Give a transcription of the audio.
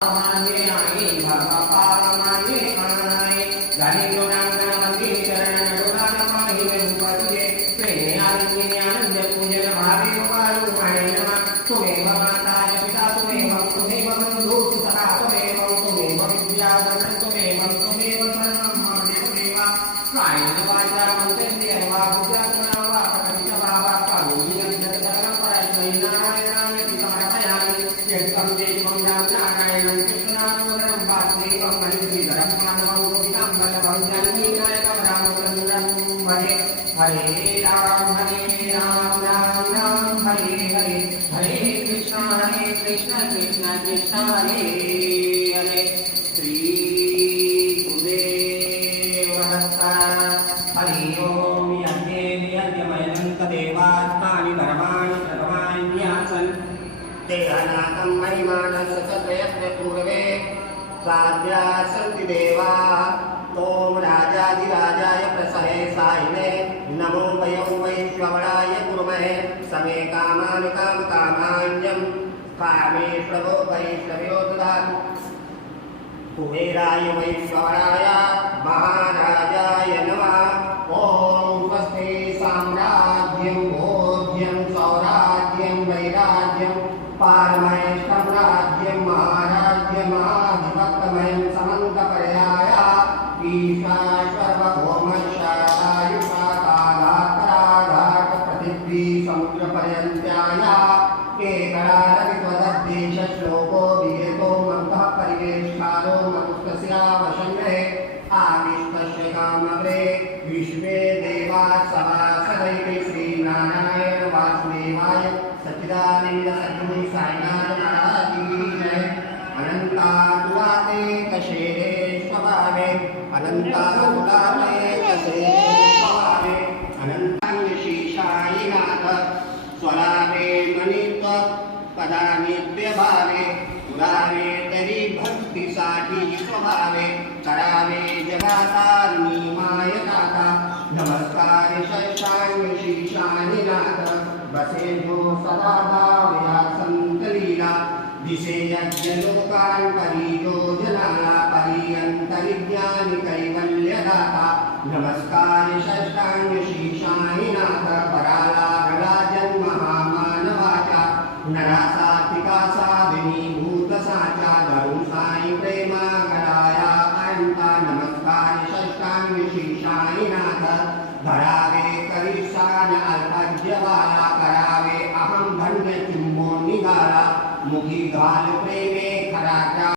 माने आई बाबा माने आई गानी जो नाम गणपति चरण डोला माही में भूपति प्रेमे आदित्य आनंद पूजन भावे उपारु माने नमः तुम्हें माता पिता तुम्हें बंधु सदा तुम्हें विद्या धन तुम्हें सर्वं देव कायेन वाचा मनसेन्द्रिय वा बुद्ध्यात्मना वा प्रकृतिः वा कामेन जगतं परस्मै नारायणाय समर्पयामि यत्तं देवं नारायणं कृष्णानुरं वासुदेवं मणिधरं मानवं गोपिकां बलवं जन्मीनायकं रामचन्द्रं भजे हरे राम राम राम हरे हरे हरे कृष्ण कृष्ण कृष्ण हरे हरे श्री गुरुदेव हरि ओम यज्ञमयन्तदेवास्तानि धर्माणि सर्वाण्यसन् देहनाथं महिमानः सतयत्र पूर्वे साध्या सन्ति देवाः ॐ राजाधिराजाय प्रसहे सायिने नमो वयं वैश्ववराय कुर्महे समे कामान् कामकामान्यं कामेश्वरो वैष्णव्यो ददातु कुबेराय वैश्वराय महाराजाय नमः ॐ स्वस्ति साम्राज्यं भोज्यं सौराज्यं वैराज्यं पारमेष्ठं राज्यं महाराज्यमाधिपत्यमयं समन्तपर्याय ईशाश्वरभौमशायुषा कालात्तराघाट पृथिवी समुद्रपर्यन्त्याय केकरालवित्वदद्देशश्लोको विहेतो मन्तः परिवेष्टारो मनुष्यस्यावशन्मे आविष्टस्य कामग्रे विश्वे देवाः सभासदैः श्रीनारायण वासुदेवाय सच्चिदानन्द सद्गुरु साईनाथ महाराज की जय। अनंताकुलाते कशेरे स्वभावे अनंताकुलाते कशेरे स्वभावे अनंतांगशीशायिनाथ स्वरावे मणित्व पदानित्यभावे उदावे तरी भक्तिसाठी स्वभावे करावे जगातारिणी मायनाथा नमस्कार शशांगशीशायिनाथ बसे जो सदा भावया संतलीला दिशे यज्ञलोकान् परिजो जनाला परियंतरिज्ञानि कैवल्यदाता नमस्कार शशांगशी